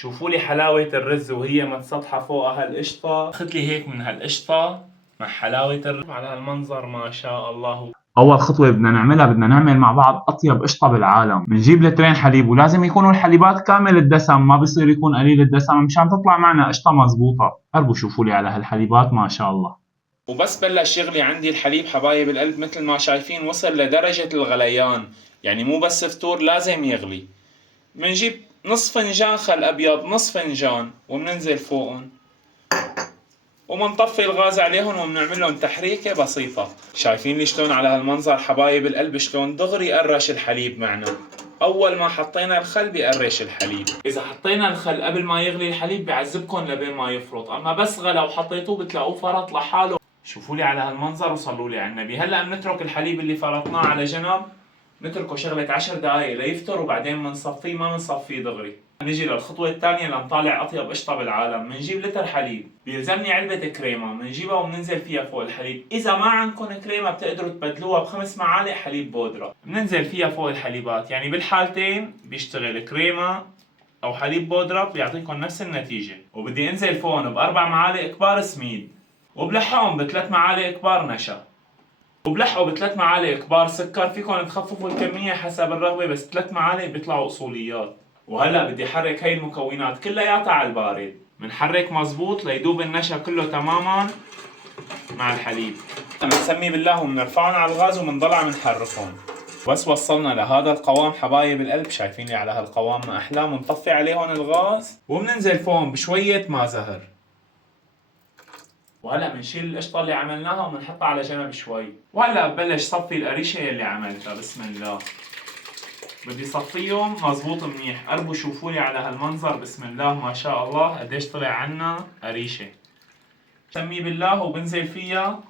شوفوا لي حلاوة الرز وهي متسطحة فوق هالقشطة. اخذ لي هيك من هالقشطة مع حلاوة الرز على هالمنظر، ما شاء الله. اول خطوه بدنا نعملها، بدنا نعمل مع بعض اطيب قشطه بالعالم. بنجيب لترين حليب، ولازم يكونوا الحليبات كامل الدسم، ما بيصير يكون قليل الدسم مشان تطلع معنا قشطه مزبوطه. قربوا شوفوا لي على هالحليبات، ما شاء الله. وبس بلش يغلي عندي الحليب حبايب القلب، مثل ما شايفين وصل لدرجة الغليان، يعني مو بس فتور لازم يغلي. منجيب نص فنجان خل ابيض، نص فنجان، ومننزل فوقهم ومنطفي الغاز عليهم وبنعمل لهم تحريكة بسيطة. شايفين لي شلون على هالمنظر حبايب القلب شلون دغري قرش الحليب معنا. اول ما حطينا الخل بيقرش الحليب. اذا حطينا الخل قبل ما يغلي الحليب بيعذبكم لبين ما يفرط، اما بس غلى وحطيتوه بتلاقوه فرط لحاله. شوفوا لي على هالمنظر وصلوا لي على النبي. هلا بنترك الحليب اللي فرطناه على جنب، نتركه شغلة 10 دقائق ليفتر، وبعدين بنصفيه، ما بنصفيه دغري. نجي للخطوة الثانية لنطالع أطيب قشطة بالعالم. بنجيب لتر حليب، بيلزمني علبة كريمة، بنجيبها وبننزل فيها فوق الحليب. إذا ما عندكم كريمة بتقدروا تبدلوها ب5 معالق حليب بودرة، بننزل فيها فوق الحليبات. يعني بالحالتين بيشتغل كريمة أو حليب بودرة، بيعطيكم نفس النتيجة. وبدي أنزل فوقهم ب4 معالق كبار سميد، وبلحقهم ب3 معالق كبار نشا، وبلحقوا ب3 معالق كبار سكر. فيكم تخففوا الكمية حسب الرغبة، بس 3 معالق بيطلعوا أصوليات. وهلا بدي احرك هاي المكونات كلياتها على البارد. بنحرك مزبوط ليدوب النشا كله تماما مع الحليب. بنسمي بالله وبنرفعهم على الغاز وبنضل عم نحركهم. بس وصلنا لهذا القوام حبايب القلب، شايفين لي على هالقوام ما احلاه. بنطفي عليهم الغاز وبننزل فوقهم بشوية ماء زهر. وهلا بنشيل القشطة اللي عملناها وبنحطها على جنب شوي. وهلا ببلش صفي القريشة اللي عملتها. بسم الله. بدي صفيهم مزبوط منيح. قربوا شوفوا لي على هالمنظر. بسم الله ما شاء الله قديش طلع عنا قريشة. سمي بالله وبنزل فيها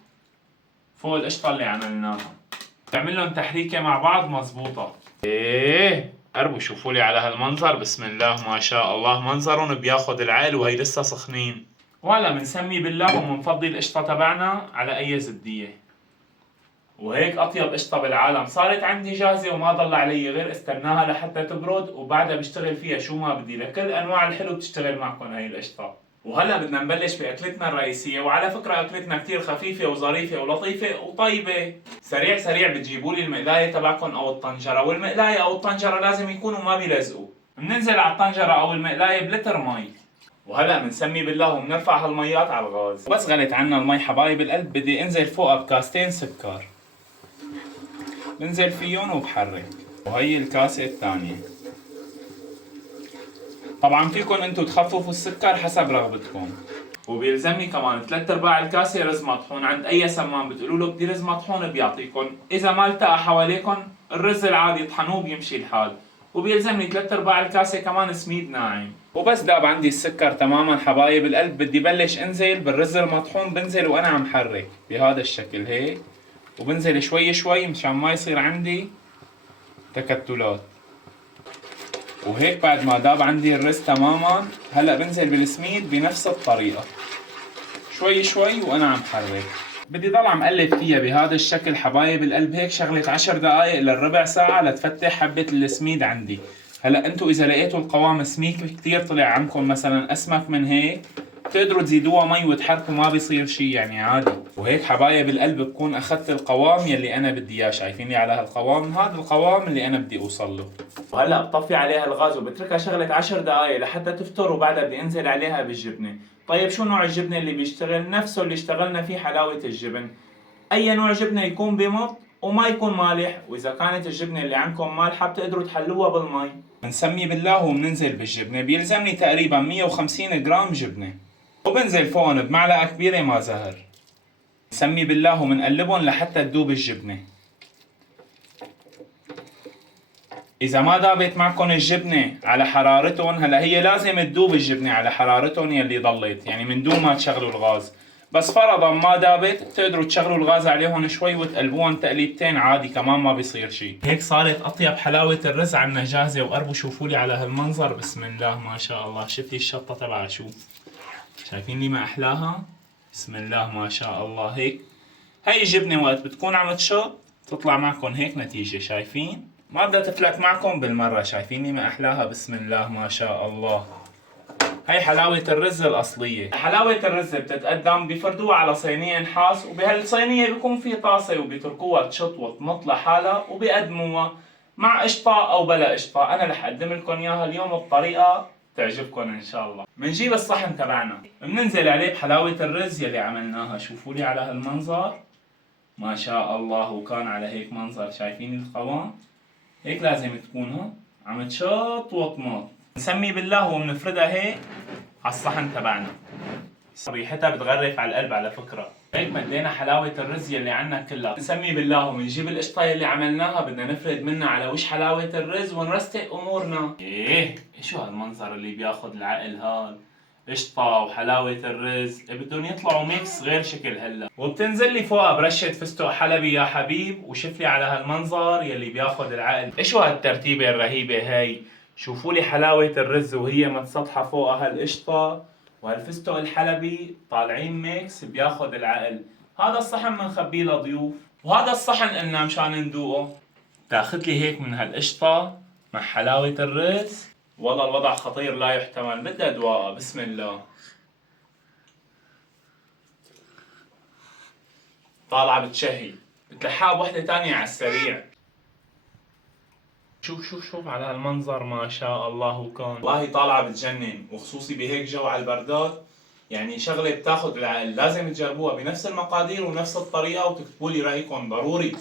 فوق القشطة اللي عملناها. بعمل لهم تحريكة مع بعض مزبوطة. ايه قربوا شوفوا لي على هالمنظر. بسم الله ما شاء الله، منظرهم بياخد العقل وهي لسه سخنين. وهلا بنسمي بالله وبنفضي القشطة تبعنا على أي زبدية. وهيك أطيب قشطة بالعالم صارت عندي جاهزة، وما ضل علي غير استناها لحتى تبرد، وبعدها بشتغل فيها شو ما بدي. لكل أنواع الحلو بتشتغل معكم هاي القشطة. وهلا بدنا نبلش بأكلتنا الرئيسية. وعلى فكرة أكلتنا كتير خفيفة وظريفة ولطيفة وطيبة. سريع سريع بتجيبوا لي المقلاية تبعكم أو الطنجرة، والمقلاية أو الطنجرة لازم يكونوا ما بيلزقوا. بننزل على الطنجرة أو المقلاية بلتر مي. وهلا بنسمي بالله وبنرفع هالميات على الغاز. بس غلت عنا المي حبايب القلب، بدي انزل فوقها بكاستين سكر. بنزل فيهم وبحرك. وهي الكاسة الثانية. طبعا فيكم انتو تخففوا السكر حسب رغبتكم. وبيلزمني كمان 3/4 الكاسة رز مطحون. عند اي سمان بتقولوا له بدي رز مطحون بيعطيكم. اذا ما التقى حواليكم الرز العادي طحنوه بيمشي الحال. وبيلزمني 3/4 الكاسة كمان سميد ناعم. وبس داب عندي السكر تماما حبايب القلب، بدي بلش انزل بالرز المطحون. بنزل وانا عم حرك بهذا الشكل هيك، وبنزل شوي شوي مشان ما يصير عندي تكتلات. وهيك بعد ما داب عندي الرز تماما، هلا بنزل بالسميد بنفس الطريقة شوي شوي وانا عم حرك. بدي ضل عم قلب فيها بهذا الشكل حبايب القلب، هيك شغلة 10 دقائق للربع ساعة لتفتح حبة السميد عندي. هلا انتو اذا لقيتوا القوام سميك كتير طلع عندكم مثلا اسمك من هيك، بتقدروا تزيدوها مي وتحركوا، ما بيصير شي يعني عادي. وهيك حبايب القلب بكون اخذت القوام يلي انا بدي اياه. شايفيني على هالقوام، هذا القوام اللي انا بدي اوصل له. وهلا بطفي عليها الغاز وبتركها شغلة 10 دقائق لحتى تفتر، وبعدها بدي انزل عليها بالجبنة. طيب شو نوع الجبنة اللي بيشتغل؟ نفسه اللي اشتغلنا فيه حلاوة الجبن. اي نوع جبنة يكون بمط وما يكون مالح. واذا كانت الجبنة اللي عندكم مالحة بتقدروا تحلوها بالمي. بنسمي بالله وبننزل بالجبنة. بيلزمني تقريبا 150 جرام جبنة، وبنزل فوقهم بمعلقة كبيرة ماء زهر. نسمي بالله وبنقلبهم لحتى تذوب الجبنة. إذا ما دابت معكم الجبنة على حرارتهم، هلا هي لازم تذوب الجبنة على حرارتهم يلي ضلت، يعني من دون ما تشغلوا الغاز. بس فرضا ما دابت بتقدروا تشغلوا الغاز عليهم شوي وتقلبوهم تقليبتين عادي، كمان ما بيصير شيء. هيك صارت أطيب حلاوة الرز عنا جاهزة. وقربوا شوفوا لي على هالمنظر. بسم الله ما شاء الله. شوف لي الشطة تبعها، شوف شايفين لي ما أحلاها. بسم الله ما شاء الله. هيك هاي الجبنة وقت بتكون عم تشط تطلع معكم هيك نتيجة. شايفين ما بدها تفلت معكم بالمرة. شايفيني ما أحلاها. بسم الله ما شاء الله. هي حلاوة الرز الأصلية. حلاوة الرز بتتقدم بفردوها على صينية نحاس، وبهالصينية بيكون في طاسة وبيتركوها تشط وتمط لحالها وبيقدموها مع قشطة أو بلا قشطة. أنا رح أقدم لكم إياها اليوم بطريقة تعجبكم إن شاء الله. بنجيب الصحن تبعنا، بننزل عليه بحلاوة الرز يلي عملناها. شوفوا لي على هالمنظر، ما شاء الله. وكان على هيك منظر، شايفين القوام؟ هيك لازم تكون عم تشط وتمط. نسمي بالله وبنفردها هيك على الصحن تبعنا. ريحتها بتغرف على القلب على فكرة. هيك مدينا حلاوة الرز يلي عنا كلها. نسمي بالله وبنجيب القشطة يلي عملناها، بدنا نفرد منها على وش حلاوة الرز ونرستق امورنا. ايه شو هالمنظر اللي بياخد العقل هاد؟ قشطة وحلاوة الرز بدهم يطلعوا ميكس غير شكل هلا. وبتنزل لي فوقها برشة فستق حلبي يا حبيب. وشوف لي على هالمنظر يلي بياخد العقل. شو هالترتيبة الرهيبة هاي؟ شوفوا لي حلاوة الرز وهي متسطحة فوقها هالقشطة وهالفستق الحلبي طالعين ميكس بياخد العقل. هذا الصحن بنخبيه لضيوف، وهذا الصحن قلنا مشان ندوقه. تاخذ لي هيك من هالقشطة مع حلاوة الرز. والله الوضع خطير لا يحتمل، بدها دواء. بسم الله. طالعة بتشهي. بتلحقها بوحدة تانية على السريع. شوف على هالمنظر، ما شاء الله. وكان والله طالعة بتجنن، وخصوصي بهيك جو على البردات. يعني شغلة بتاخد العقل. لازم تجربوها بنفس المقادير ونفس الطريقة وتكتبوا لي رأيكم ضروري.